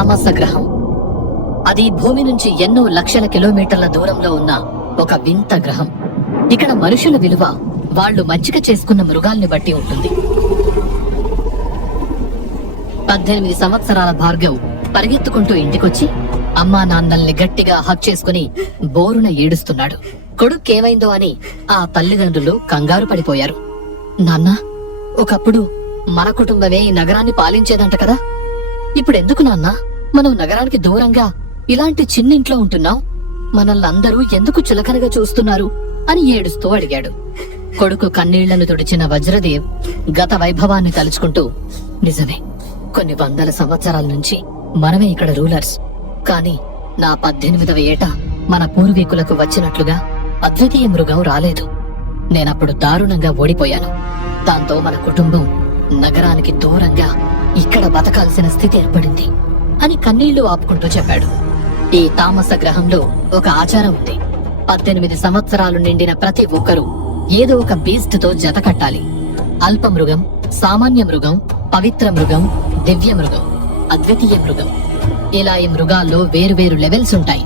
తామస గ్రహం. అది భూమి నుంచి ఎన్నో లక్షల కిలోమీటర్ల దూరంలో ఉన్న ఒక వింత గ్రహం. ఇక్కడ మనుషుల విలువ వాళ్ళు మచ్చిక చేసుకున్న మృగాల్ని బట్టి ఉంటుంది. 18 సంవత్సరాల భార్గవ్ పరిగెత్తుకుంటూ ఇంటికొచ్చి అమ్మా నాన్నల్ని గట్టిగా హక్ చేసుకుని బోరున ఏడుస్తున్నాడు. కొడుక్కేమైందో అని ఆ తల్లిదండ్రులు కంగారు పడిపోయారు. నాన్నా, ఒకప్పుడు మన కుటుంబమే ఈ నగరాన్ని పాలించేదంట కదా, ఇప్పుడెందుకు నాన్నా మనం నగరానికి దూరంగా ఇలాంటి చిన్నింట్లో ఉంటున్నాం? మనల్నందరూ ఎందుకు చులకనగా చూస్తున్నారు అని ఏడుస్తూ అడిగాడు. కొడుకు కన్నీళ్లను తుడిచిన వజ్రదేవ్ గత వైభవాన్ని తలుచుకుంటూ, నిజమే, కొన్ని వందల సంవత్సరాల నుంచి మనమే ఇక్కడ రూలర్స్. కానీ నా 18వ ఏట మన పూర్వీకులకు వచ్చినట్లుగా అద్వితీయ మృగం రాలేదు. నేనప్పుడు దారుణంగా ఓడిపోయాను. దాంతో మన కుటుంబం నగరానికి దూరంగా ఇక్కడ బతకాల్సిన స్థితి ఏర్పడింది అని కన్నీళ్లు ఆపుకుంటూ చెప్పాడు. ఈ తామస గ్రహంలో ఒక ఆచారం ఉంది. 18 సంవత్సరాలు నిండిన ప్రతి ఒక్కరూ ఏదో ఒక బీస్ట్ తో జత కట్టాలి. అల్ప మృగం, సామాన్య మృగం, పవిత్ర మృగం, దివ్య మృగం, అద్వితీయ మృగం. ఇలా ఈ మృగాల్లో వేరువేరు లెవెల్స్ ఉంటాయి.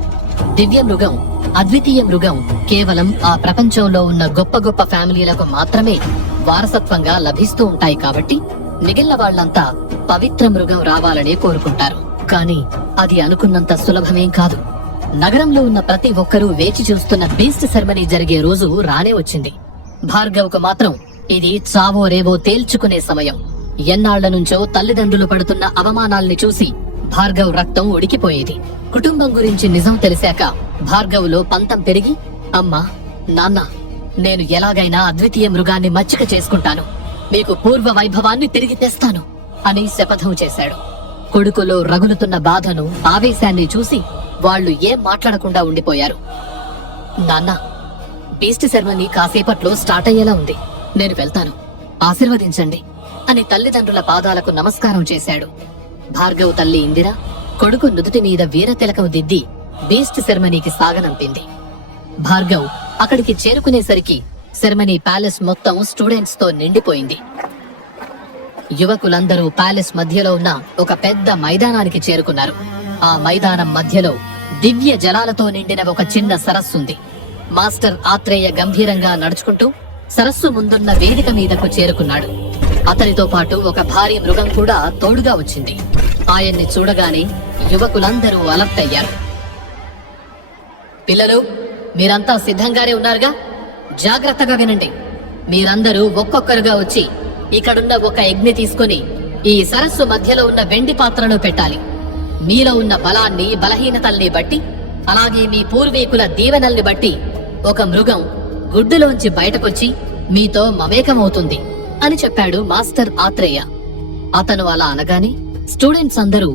దివ్య మృగం, అద్వితీయ మృగం కేవలం ఆ ప్రపంచంలో ఉన్న గొప్ప గొప్ప ఫ్యామిలీలకు మాత్రమే వారసత్వంగా లభిస్తూ ఉంటాయి. కాబట్టి మిగిలిన వాళ్లంతా పవిత్ర మృగం రావాలనే కోరుకుంటారు. కానీ అది అనుకున్నంత సులభమేం కాదు. నగరంలో ఉన్న ప్రతి ఒక్కరూ వేచి చూస్తున్న బీస్ట్ సెరమనీ జరిగే రోజు రానే వచ్చింది. భార్గవ్కు మాత్రం ఇది చావో రేవో తేల్చుకునే సమయం. ఎన్నాళ్ల నుంచో తల్లిదండ్రులు పడుతున్న అవమానాల్ని చూసి భార్గవ్ రక్తం ఉడికిపోయేది. కుటుంబం గురించి నిజం తెలిసాక భార్గవ్లో పంతం పెరిగి, అమ్మా, నాన్న, నేను ఎలాగైనా అద్వితీయ మృగాన్ని మచ్చిక చేసుకుంటాను, మీకు పూర్వ వైభవాన్ని తిరిగి తెస్తాను అని శపథం చేశాడు. కొడుకులో రగులుతున్న బాధను, ఆవేశాన్ని చూసి వాళ్లు ఏం మాట్లాడకుండా ఉండిపోయారు. నాన్న, బీస్ట్ సెరమనీ కాసేపట్లో స్టార్ట్ అయ్యేలా ఉంది, నేను వెళ్తాను, ఆశీర్వదించండి అని తల్లిదండ్రుల పాదాలకు నమస్కారం చేశాడు. భార్గవ్ తల్లి ఇందిర కొడుకు నుదుటి మీద వీరతిలకం దిద్ది బీస్ట్ సెరమనీకి సాగనంపింది. భార్గవ్ అక్కడికి చేరుకునేసరికి సెరమనీ ప్యాలెస్ మొత్తం స్టూడెంట్స్ తో నిండిపోయింది. యువకులందరూ ప్యాలెస్ మధ్యలో ఉన్న ఒక పెద్ద మైదానానికి చేరుకున్నారు. ఆ మైదానం మధ్యలో దివ్య జలాలతో నిండిన ఒక చిన్న సరస్సుంది. మాస్టర్ ఆత్రేయ గంభీరంగా నడుచుకుంటూ సరస్సు ముందున్న వేదిక మీదకు చేరుకున్నాడు. అతనితో పాటు ఒక భారీ మృగం కూడా తోడుగా వచ్చింది. ఆయన్ని చూడగానే యువకులందరూ అలర్ట్ అయ్యారు. పిల్లలు, మీరంతా సిద్ధంగానే ఉన్నారుగా? జాగ్రత్తగా వినండి. మీరందరూ ఒక్కొక్కరుగా వచ్చి ఇక్కడున్న ఒక యజ్ఞ తీసుకుని ఈ సరస్సు మధ్యలో ఉన్న వెండి పాత్రలో పెట్టాలి. మీలో ఉన్న బలాన్ని, బలహీనతల్ని బట్టి, అలాగే మీ పూర్వీకుల దీవెనల్ని బట్టి ఒక మృగం గుడ్డులోంచి బయటకొచ్చి మీతో మమేకమవుతుంది అని చెప్పాడు మాస్టర్ ఆత్రేయ. అతను అలా అనగానే స్టూడెంట్స్ అందరూ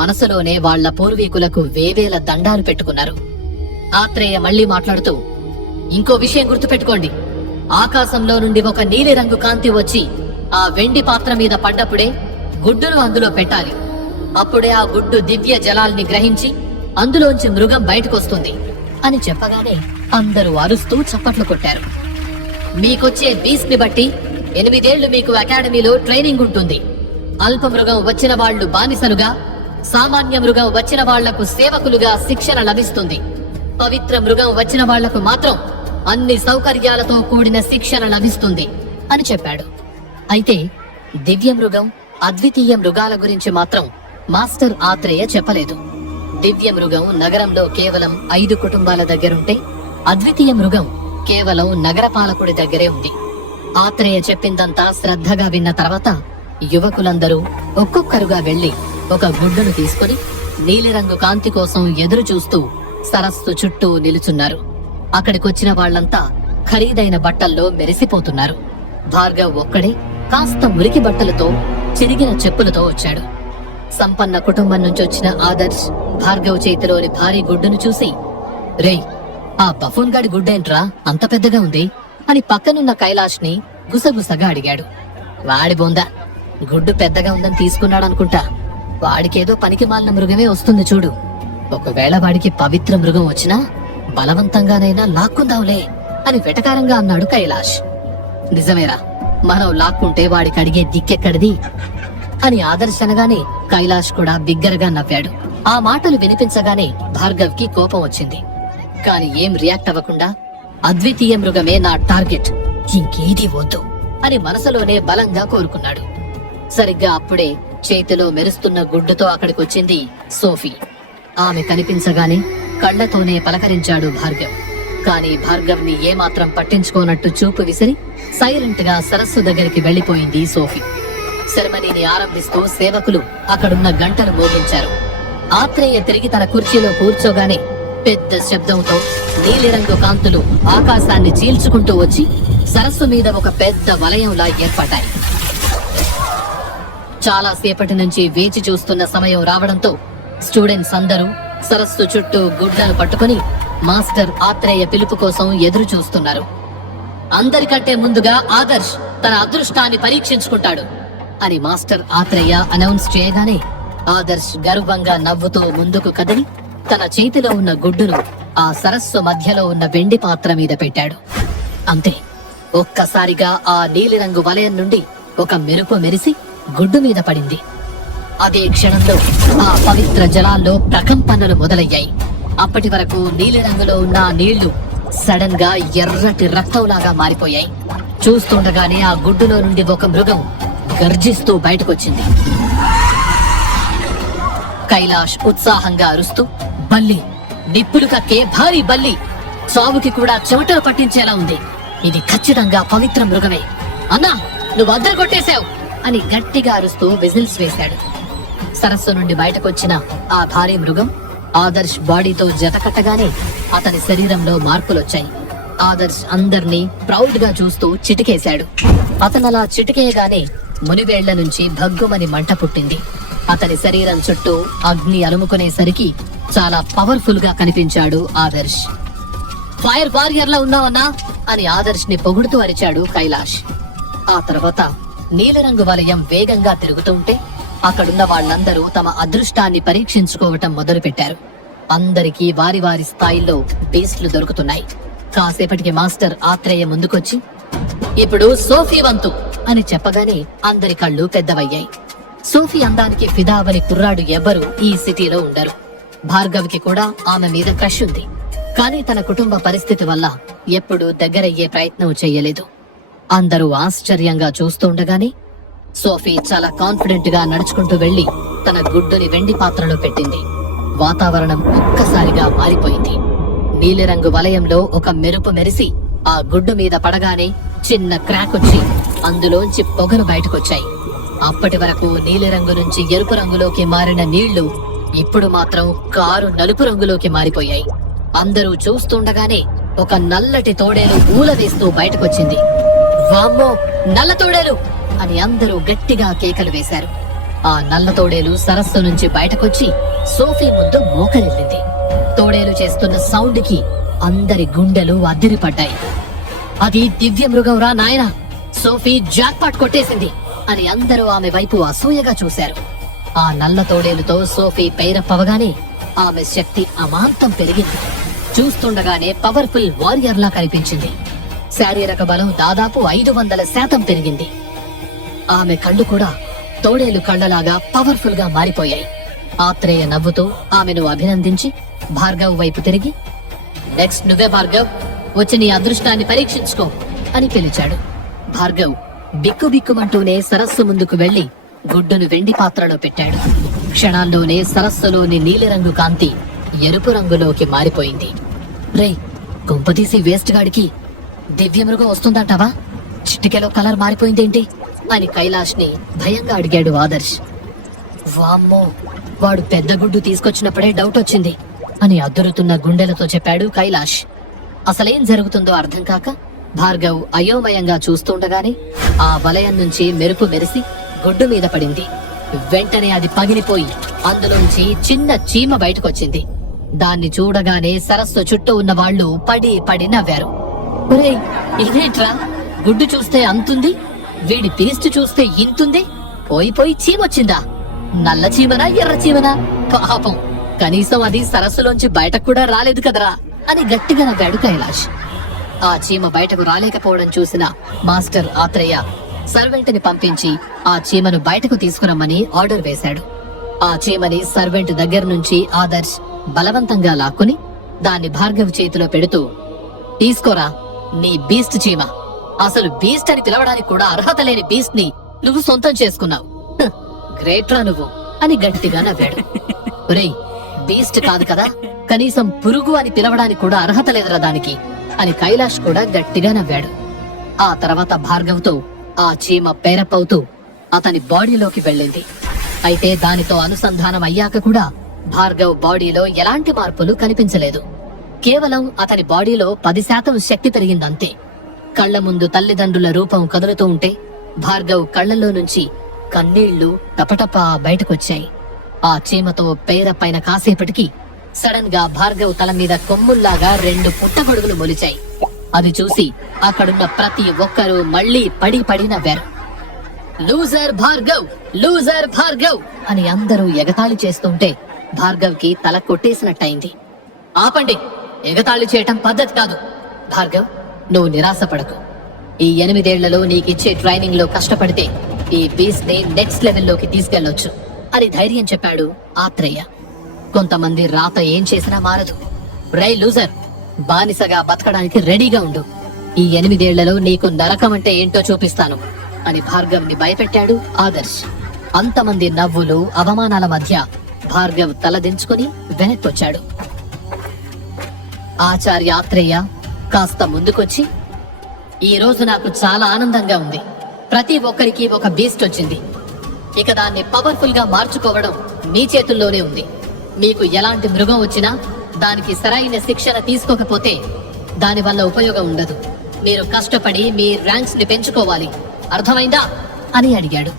మనసులోనే వాళ్ల పూర్వీకులకు వేవేల దండాలు పెట్టుకున్నారు. ఆత్రేయ మళ్లీ మాట్లాడుతూ, ఇంకో విషయం గుర్తుపెట్టుకోండి. ఆకాశంలో నుండి ఒక నీలిరంగు కాంతి వచ్చి ఆ వెండి పాత్ర మీద పడ్డప్పుడే గుడ్డును అందులో పెట్టాలి. అప్పుడే ఆ గుడ్డు దివ్య జలాల్ని గ్రహించి అందులోంచి మృగం బయటకొస్తుంది అని చెప్పగానే అందరూ అరుస్తూ చప్పట్లు కొట్టారు. మీకొచ్చే బీస్ట్ ని బట్టి 8 ఏళ్లు మీకు అకాడమీలో ట్రైనింగ్ ఉంటుంది. అల్ప మృగం వచ్చిన వాళ్లు బానిసలుగా, సామాన్య మృగం వచ్చిన వాళ్లకు సేవకులుగా శిక్షణ లభిస్తుంది. పవిత్ర మృగం వచ్చిన వాళ్లకు మాత్రం అన్ని సౌకర్యాలతో కూడిన శిక్షణ లభిస్తుంది అని చెప్పాడు. అయితే దివ్య మృగం, అద్వితీయ మృగాల గురించి మాత్రం మాస్టర్ ఆత్రేయ చెప్పలేదు. దివ్య మృగం నగరంలో కేవలం 5 కుటుంబాల దగ్గరుంటే అద్వితీయ మృగం కేవలం నగరపాలకుడి దగ్గరే ఉంది. ఆత్రేయ చెప్పిందంతా శ్రద్ధగా విన్న తర్వాత యువకులందరూ ఒక్కొక్కరుగా వెళ్లి ఒక గుడ్డును తీసుకుని నీలిరంగు కాంతి కోసం ఎదురు చూస్తూ సరస్సు చుట్టూ నిలుచున్నారు. అక్కడికొచ్చిన వాళ్లంతా ఖరీదైన బట్టల్లో మెరిసిపోతున్నారు. భార్గవ్ ఒక్కడే కాస్త మురికి బట్టలతో, చిరిగిన చెప్పులతో వచ్చాడు. సంపన్న కుటుంబం నుంచి వచ్చిన ఆదర్శ్ భార్గవ్ చేతిలోని భారీ గుడ్డును చూసి, రేయ్, ఆ బఫూన్ గాడి గుడ్డేంట్రా అంత పెద్దగా ఉంది అని పక్కనున్న కైలాష్ ని గుసగుసగా అడిగాడు. వాడి బొందా, గుడ్డు పెద్దగా ఉందని తీసుకున్నాడనుకుంటా. వాడికేదో పనికి మాలిన మృగమే వస్తుంది చూడు. ఒకవేళ వాడికి పవిత్ర మృగం వచ్చినా బలవంతంగానైనా లాక్కుందాంలే అని వెటకారంగా అన్నాడు కైలాష్. నిజమేరా, మనం లాక్కుంటే వాడికి అడిగే దిక్కెక్కడిది? అని ఆదర్శ్ అనగానే కైలాష్ కూడా బిగ్గరగా నవ్వాడు. ఆ మాటలు వినిపించగానే భార్గవ్ కి కోపం వచ్చింది. కాని ఏం రియాక్ట్ అవ్వకుండా అద్వితీయ మృగమే నా టార్గెట్, ఇంకేది వద్దు అని మనసులోనే బలంగా కోరుకున్నాడు. సరిగ్గా అప్పుడే చేతిలో మెరుస్తున్న గుడ్డుతో అక్కడికొచ్చింది సోఫీ. ఆమె కనిపించగానే కళ్లతోనే పలకరించాడు భార్గవ్. కాని భార్గవ్ ని ఏమాత్రం పట్టించుకోనట్టు చూపు విసిరి సైలెంట్ గా సరస్సు దగ్గరికి వెళ్లిపోయింది సోఫీ. సెరమనీని ఆరంభిస్తూ సేవకులు అక్కడున్న గంటలు మోగించారు. ఆత్రేయ తిరిగి తన కుర్చీలో కూర్చోగానే పెద్ద శబ్దంతో నీలిరంగు కాంతులు ఆకాశాన్ని చీల్చుకుంటూ వచ్చి సరస్సు మీద ఒక పెద్ద వలయంలా ఏర్పడ్డాయి. చాలా సేపటి నుంచి వేచి చూస్తున్న సమయం రావడంతో స్టూడెంట్స్ అందరూ సరస్సు చుట్టూ గుడ్లను పట్టుకుని మాస్టర్ ఆత్రేయ పిలుపు కోసం ఎదురు చూస్తున్నారు. అందరికంటే ముందుగా ఆదర్శ్ తన అదృష్టాన్ని పరీక్షించుకుంటాడు అని మాస్టర్ ఆత్రేయ అనౌన్స్ చేయగానే ఆదర్శ్ గర్వంగా నవ్వుతూ ముందుకు కదిలి తన చేతిలో ఉన్న గుడ్డును ఆ సరస్సు మధ్యలో ఉన్న వెండి పాత్ర మీద పెట్టాడు. అంతే, ఒక్కసారిగా ఆ నీలిరంగు వలయం నుండి ఒక మెరుపు మెరిసి గుడ్డు మీద పడింది. అదే క్షణంలో ఆ పవిత్ర జలాల్లో ప్రకంపనలు మొదలయ్యాయి. అప్పటి వరకు నీలిరంగులో ఉన్న నీళ్లు సడన్ గా ఎర్రటి రక్తంలాగా మారిపోయాయి. చూస్తుండగానే ఆ గుడ్డులో నుండి ఒక మృగం గర్జిస్తూ బయటకొచ్చింది. కైలాష్ ఉత్సాహంగా అరుస్తూ, బల్లి, నిప్పులు కక్కే భారీ బల్లి, సావుకి కూడా చెమటలు పట్టించేలా ఉంది. ఇది ఖచ్చితంగా పవిత్ర మృగమే. అన్నా, నువ్వు అద్దరు కొట్టేశావు అని గట్టిగా అరుస్తూ విజిల్స్ వేశాడు. సరస్సు నుండి బయటకొచ్చిన ఆ భారీ మృగం ఆదర్శ్ బాడీతో జతకట్టగానే అతని శరీరంలో మార్పులొచ్చాయి. ఆదర్శ్ అందర్నీ ప్రౌడ్ గా చూస్తూ చిటికేశాడు. అతనలా చిటికేయగానే మునివేళ్ల నుంచి భగ్గుమని మంట పుట్టింది. అతని శరీరం చుట్టూ అగ్ని అలుముకునేసరికి చాలా పవర్ఫుల్ గా కనిపించాడు ఆదర్శ్. ఫైర్ వారియర్ లా ఉన్నావన్నా అని ఆదర్శ్ ని పొగుడుతూ అరిచాడు కైలాష్. ఆ తర్వాత నీలిరంగు వలయం వేగంగా తిరుగుతుంటే అక్కడున్న వాళ్ళందరూ తమ అదృష్టాన్ని పరీక్షించుకోవటం మొదలుపెట్టారు. అందరికీ వారి వారి స్థాయిల్లో బీస్ట్లు దొరుకుతున్నాయి. కాసేపటికి మాస్టర్ ఆత్రేయ ముందుకొచ్చి, ఇప్పుడు సోఫీ వంతు అని చెప్పగానే అందరి కళ్ళు పెద్దవయ్యాయి. సోఫీ అందానికి ఫిదా అవని కుర్రాడు ఎవ్వరూ ఈ సిటీలో ఉండరు. భార్గవ్ కి కూడా ఆమె మీద క్రష్ ఉంది. కానీ తన కుటుంబ పరిస్థితి వల్ల ఎప్పుడూ దగ్గరయ్యే ప్రయత్నం చెయ్యలేదు. అందరూ ఆశ్చర్యంగా చూస్తుండగానే సోఫీ చాలా కాన్ఫిడెంట్ గా నడుచుకుంటూ వెళ్లి తన గుడ్డుని వెండి పాత్రలో పెట్టింది. వాతావరణం ఒక్కసారిగా మారిపోయింది. నీలిరంగు వలయంలో ఒక మెరుపు మెరిసి ఆ గుడ్డు మీద పడగానే చిన్న క్రాక్ వచ్చి అందులోంచి పొగలు బయటకొచ్చాయి. అప్పటి వరకు నీలిరంగు నుంచి ఎరుపు రంగులోకి మారిన నీళ్లు ఇప్పుడు మాత్రం కారు నలుపు రంగులోకి మారిపోయాయి. అందరూ చూస్తుండగానే ఒక నల్లటి తోడేలు ఊల వేస్తూ బయటకొచ్చింది. వామ్మో, నల్ల తోడేలు అని అందరూ గట్టిగా కేకలు వేశారు. ఆ నల్ల తోడేలు సరస్సు నుంచి బయటకొచ్చి సోఫీ ముందు మోకరిల్లింది. తోడేలు చేస్తున్న సౌండ్ కి అందరి గుండెలు అదిరిపడ్డాయి. అది దివ్య మృగంరా నాయనా, సోఫీ జాక్పాట్ కొట్టేసింది అని అందరూ ఆమె వైపు అసూయగా చూశారు. ఆ నల్ల తోడేలుతో సోఫీ పైరప్పవగానే ఆమె శక్తి అమాంతం పెరిగింది. చూస్తుండగానే పవర్ఫుల్ వారియర్ లా కనిపించింది. శారీరక బలం దాదాపు 500% పెరిగింది. ఆమె కళ్ళు కూడా తోడేలు కళ్ళలాగా పవర్ఫుల్ గా మారిపోయాయి. ఆత్రేయ నవ్వుతూ ఆమెను అభినందించి భార్గవ్ వైపు తిరిగి, నెక్స్ట్ నువ్వే భార్గవ్, వచ్చి నీ అదృష్టాన్ని పరీక్షించుకో అని పిలిచాడు. భార్గవ్ బిక్కుబిక్కుమంటూనే సరస్సు ముందుకు వెళ్లి గుడ్డును వెండి పాత్రలో పెట్టాడు. క్షణాల్లోనే సరస్సులోని నీలిరంగు కాంతి ఎరుపు రంగులోకి మారిపోయింది. రేయ్, గుంపతీసి వేస్ట్ గాడికి దివ్యమృగం వస్తుందంటావా? చిటికెలో కలర్ మారిపోయిందేంటి అని కైలాష్ ని భయంగా అడిగాడు ఆదర్శ్. వామ్మో, వాడు పెద్ద గుడ్డు తీసుకొచ్చినప్పుడే డౌట్ వచ్చింది అని అద్దురుతున్న గుండెలతో చెప్పాడు కైలాష్. అసలేం జరుగుతుందో అర్థం కాక భార్గవ్ అయోమయంగా చూస్తుండగానే ఆ వలయం నుంచి మెరుపు మెరిసి గుడ్డు మీద పడింది. వెంటనే అది పగిలిపోయి అందులోంచి చిన్న చీమ బయటకొచ్చింది. దాన్ని చూడగానే సరస్సు చుట్టూ ఉన్న వాళ్ళు పడి పడి నవ్వారు. ఒరేయ్, ఇదేంట్రా, గుడ్డు చూస్తే అంతుంది, వీడి పీస్ట్ చూస్తే ఇంతుంది, పోయి చీమొచ్చిందా? నల్ల చీమనా ఎర్ర చీమనా? పాపం, కనీసం అది సరస్సులోంచి బయటకు కూడా రాలేదు కదరా అని గట్టిగా నవ్వాడు కైలాష్. ఆ చీమ బయటకు రాలేకపోవడం చూసిన మాస్టర్ ఆత్రేయ సర్వెంట్ ని పంపించి ఆ చీమను బయటకు తీసుకురమ్మని ఆర్డర్ వేశాడు. ఆ చీమని సర్వెంట్ దగ్గర నుంచి ఆదర్శ్ బలవంతంగా లాక్కుని దాన్ని భార్గవ్ చేతిలో పెడుతూ, తీసుకోరా నీ బీస్ట్ చీమ. అసలు బీస్ట్ అని పిలవడానికి కూడా అర్హత లేని బీస్ట్ ని నువ్వు సొంతం చేసుకున్నావు. గ్రేట్రా నువ్వు అని గట్టిగా నవ్వాడు. ఒరేయ్, బీస్ట్ కాదు కదా, కనీసం పురుగు అని పిలవడానికి కూడా అర్హత లేదురా దానికి అని కైలాష్ కూడా గట్టిగా నవ్వాడు. ఆ తర్వాత భార్గవ్తో ఆ చీమ పేరపవుతూ అతని బాడీలోకి వెళ్ళింది. అయితే దానితో అనుసంధానం అయ్యాక కూడా భార్గవ్ బాడీలో ఎలాంటి మార్పులు కనిపించలేదు. కేవలం అతని బాడీలో 10% శక్తి పెరిగిందంతే. కళ్ల ముందు తల్లిదండ్రుల రూపం కదులుతూ ఉంటే భార్గవ్ కళ్లలో నుంచి కన్నీళ్లు టపటపా బయటకొచ్చాయి. ఆ చీమతో పేర పైన కాసేపటికి సడన్ గా భార్గవ్ తల మీద కొమ్ముల్లాగా 2 పుట్టగొడుగులు మొలిచాయి. అది చూసి అక్కడున్న ప్రతి ఒక్కరూ మళ్లీ పడి నవ్వారు. లూజర్ భార్గవ్, లూజర్ భార్గవ్ అని అందరూ ఎగతాళి చేస్తుంటే భార్గవ్ కి తల కొట్టేసినట్టయింది. ఆపండి, ఎగతాళి చేయటం పద్ధతి కాదు. భార్గవ్, నువ్వు నిరాశపడకు. ఈ 8 ఏళ్లలో నీకిచ్చే ట్రైనింగ్ లో కష్టపడితే ఈ బీస్ట్ ని నెక్స్ట్ లెవెల్లోకి తీసుకెళ్లొచ్చు అని ధైర్యం చెప్పాడు ఆత్రేయ. కొంతమంది రాత ఏం చేసినా మారదు. రై లూజర్, బానిసగా బతకడానికి రెడీగా ఉండు. ఈ 8 ఏళ్లలో నీకు నరకం అంటే ఏంటో చూపిస్తాను అని భార్గవ్ ని భయపెట్టాడు ఆదర్శ్. అంతమంది నవ్వులు అవమానాల మధ్య భార్గవ్ తలదించుకుని వెనక్కొచ్చాడు. ఆచార్య ఆత్రేయ కాస్త ముందుకొచ్చి, ఈ రోజు నాకు చాలా ఆనందంగా ఉంది. ప్రతి ఒక్కరికి ఒక బీస్ట్ వచ్చింది. ఇక దాన్ని పవర్ఫుల్ గా మార్చుకోవడం మీ చేతుల్లోనే ఉంది. మీకు ఎలాంటి మృగం వచ్చినా దానికి సరైన శిక్షణ తీసుకోకపోతే దాని వల్ల ఉపయోగం ఉండదు. మీరు కష్టపడి మీ ర్యాంక్స్ ని పెంచుకోవాలి, అర్థమైందా అని అడిగాడు.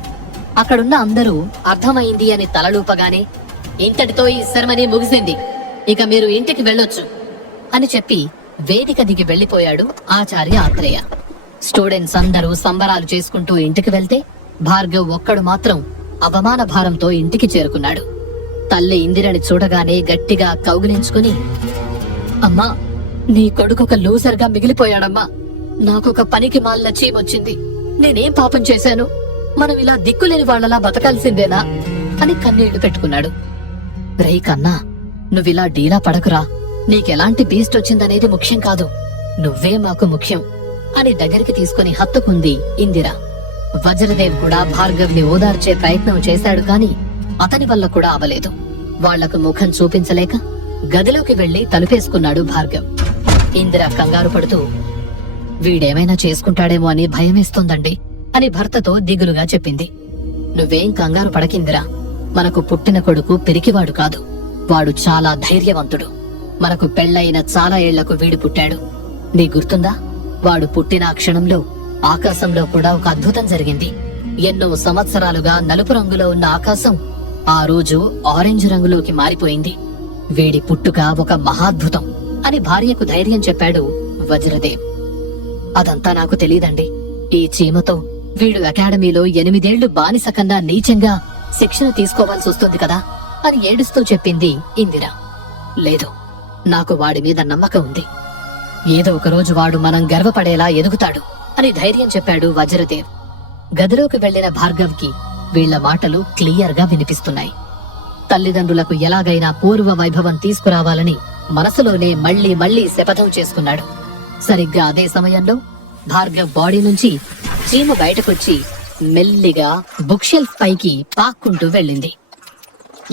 అక్కడున్న అందరూ అర్థమైంది అని తలలూపగానే, ఇంతటితో ఈ సెరమనీ ముగిసింది, ఇక మీరు ఇంటికి వెళ్ళొచ్చు అని చెప్పి వేదిక దిగి వెళ్లిపోయాడు ఆచార్య ఆత్రేయ. స్టూడెంట్స్ అందరూ సంబరాలు చేసుకుంటూ ఇంటికి వెళ్తే భార్గవ్ ఒక్కడు మాత్రం అవమాన భారంతో ఇంటికి చేరుకున్నాడు. తల్లి ఇందిరని చూడగానే గట్టిగా కౌగిలించుకుని, అమ్మా, నీ కొడుకొక లూజర్ గా మిగిలిపోయాడమ్మా. నాకొక పనికి మాలిన చీమొచ్చింది. నేనేం పాపం చేశాను? మనం ఇలా దిక్కులేని వాళ్లలా బతకాల్సిందేనా అని కన్నీళ్లు పెట్టుకున్నాడు. రే కన్నా, నువ్విలా డీలా పడకురా. నీకెలాంటి బీస్ట్ వచ్చిందనేది ముఖ్యం కాదు, నువ్వే మాకు ముఖ్యం అని దగ్గరికి తీసుకుని హత్తుకుంది ఇందిర. వజ్రదేవ్ కూడా భార్గవ్ ని ఓదార్చే ప్రయత్నం చేశాడు కాని అతని వల్ల కూడా అవలేదు. వాళ్లకు ముఖం చూపించలేక గదిలోకి వెళ్లి తలుపేసుకున్నాడు భార్గవ్. ఇందిర కంగారు పడుతూ, వీడేమైనా చేసుకుంటాడేమో అని భయమేస్తోందండి అని భర్తతో దిగులుగా చెప్పింది. నువ్వేం కంగారు పడకిందిరా. మనకు పుట్టిన కొడుకు పిరికివాడు కాదు, వాడు చాలా ధైర్యవంతుడు. మనకు పెళ్లైన చాలా ఏళ్లకు వీడు పుట్టాడు. నీ గుర్తుందా? వాడు పుట్టిన క్షణంలో ఆకాశంలో కూడా ఒక అద్భుతం జరిగింది. ఎన్నో సంవత్సరాలుగా నలుపు రంగులో ఉన్న ఆకాశం ఆ రోజు ఆరెంజ్ రంగులోకి మారిపోయింది. వీడి పుట్టుక ఒక మహాద్భుతం అని భార్యకు ధైర్యం చెప్పాడు వజ్రదేవ్. అదంతా నాకు తెలీదండి. ఈ చీమతో వీడు అకాడమీలో 8 ఏళ్లు బానిస కన్నా నీచంగా శిక్షణ తీసుకోవాల్సి వస్తుంది కదా అని ఏడుస్తూ చెప్పింది ఇందిర. లేదు, నాకు వాడి మీద నమ్మకం ఉంది. ఏదో ఒక రోజు వాడు మనం గర్వపడేలా ఎదుగుతాడు అని ధైర్యం చెప్పాడు వజ్రదేవ్. గదిలోకి వెళ్లిన భార్గవ్ కి వీళ్ల మాటలు క్లియర్ గా వినిపిస్తున్నాయి. తల్లిదండ్రులకు ఎలాగైనా పూర్వ వైభవం తీసుకురావాలని మనసులోనే మళ్లీ శపథం చేసుకున్నాడు. సరిగ్గా అదే సమయంలో భార్గవ్ బాడీ నుంచి చీమ బయటకొచ్చి మెల్లిగా బుక్ షెల్ఫ్ పైకి పాక్కుంటూ వెళ్ళింది.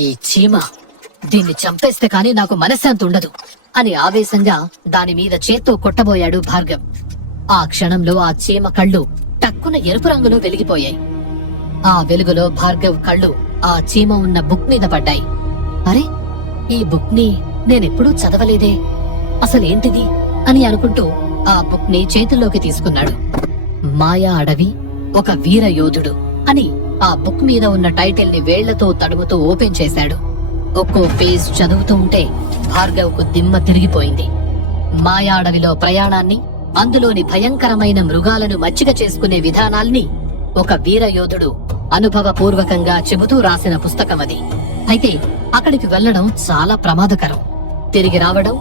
ఈ చీమ, దీన్ని చంపేస్తే కాని నాకు మనశ్శాంతి ఉండదు అని ఆవేశంగా దాని మీద చేత్తో కొట్టబోయాడు భార్గవ్. ఆ క్షణంలో ఆ చీమ కళ్ళు టక్కున ఎరుపు రంగులో వెలిగిపోయాయి. ఆ వెలుగులో భార్గవ్ కళ్ళు ఆ చీమ ఉన్న బుక్ మీద పడ్డాయి. అరే, ఈ బుక్ ని నేనెప్పుడూ చదవలేదే, అసలేంటిది అని అనుకుంటూ ఆ బుక్ ని చేతుల్లోకి తీసుకున్నాడు. మాయా అడవి, ఒక వీర యోధుడు అని ఆ బుక్ మీద ఉన్న టైటిల్ ని వేళ్లతో తడుముతూ ఓపెన్ చేశాడు. ఒక్కో పేజ్ చదువుతూ ఉంటే భార్గవ్ కు దిమ్మ తిరిగిపోయింది. మాయా అడవిలో ప్రయాణాన్ని, అందులోని భయంకరమైన మృగాలను మచ్చిక చేసుకునే విధానాల్ని ఒక వీర యోధుడు అనుభవపూర్వకంగా చెబుతూ రాసిన పుస్తకమది. అయితే అక్కడికి వెళ్లడం చాలా ప్రమాదకరం, తిరిగి రావడం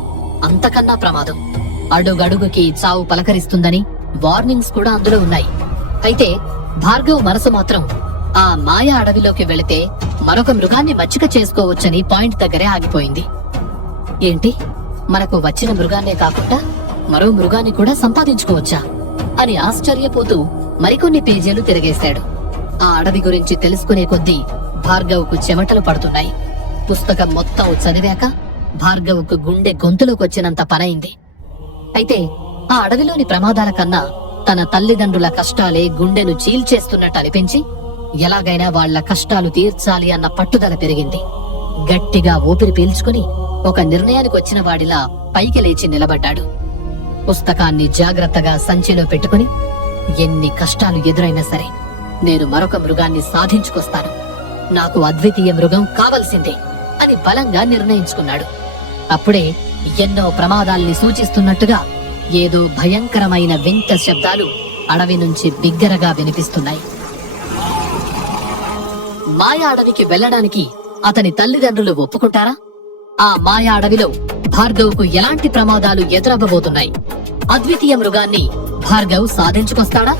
అంతకన్నా ప్రమాదం. అడుగడుగుకి చావు పలకరిస్తుందని వార్నింగ్స్ కూడా అందులో ఉన్నాయి. అయితే భార్గవ్ మనసు మాత్రం ఆ మాయా అడవిలోకి వెళితే మరొక మృగాన్ని మచ్చిక చేసుకోవచ్చని పాయింట్ దగ్గరే ఆగిపోయింది. ఏంటి, మనకు వచ్చిన మృగాన్నే కాకుండా మరో మృగాన్ని కూడా సంపాదించుకోవచ్చా అని ఆశ్చర్యపోతూ మరికొన్ని పేజీలు తిరగేశాడు. ఆ అడవి గురించి తెలుసుకునే కొద్దీ భార్గవ్కు చెమటలు పడుతున్నాయి. పుస్తకం మొత్తం చదివాక భార్గవ్కు గుండె గొంతులోకొచ్చినంత పనైంది. అయితే ఆ అడవిలోని ప్రమాదాల కన్నా తన తల్లిదండ్రుల కష్టాలే గుండెను చీల్చేస్తున్నట్టు అనిపించి ఎలాగైనా వాళ్ల కష్టాలు తీర్చాలి అన్న పట్టుదల పెరిగింది. గట్టిగా ఊపిరి పీల్చుకుని ఒక నిర్ణయానికి వచ్చిన వాడిలా పైకి లేచి నిలబడ్డాడు. పుస్తకాన్ని జాగ్రత్తగా సంచిలో పెట్టుకుని ఎన్ని కష్టాలు ఎదురైనా సరే నేను మరొక మృగాన్ని సాధించుకొస్తాను, నాకు అద్వితీయ మృగం కావలసిందే అని బలంగా నిర్ణయించుకున్నాడు. అప్పుడే ఎన్నో ప్రమాదాల్ని సూచిస్తున్నట్టుగా ఏదో భయంకరమైన వింత శబ్దాలు అడవి నుంచి బిగ్గరగా వినిపిస్తున్నాయి. మాయా అడవికి వెళ్లడానికి అతని తల్లిదండ్రులు ఒప్పుకుంటారా? ఆ మాయా అడవిలో భార్గవ్కు ఎలాంటి ప్రమాదాలు ఎదురవ్వబోతున్నాయి? అద్వితీయ మృగాన్ని భార్గవ్ సాధించుకొస్తాడా?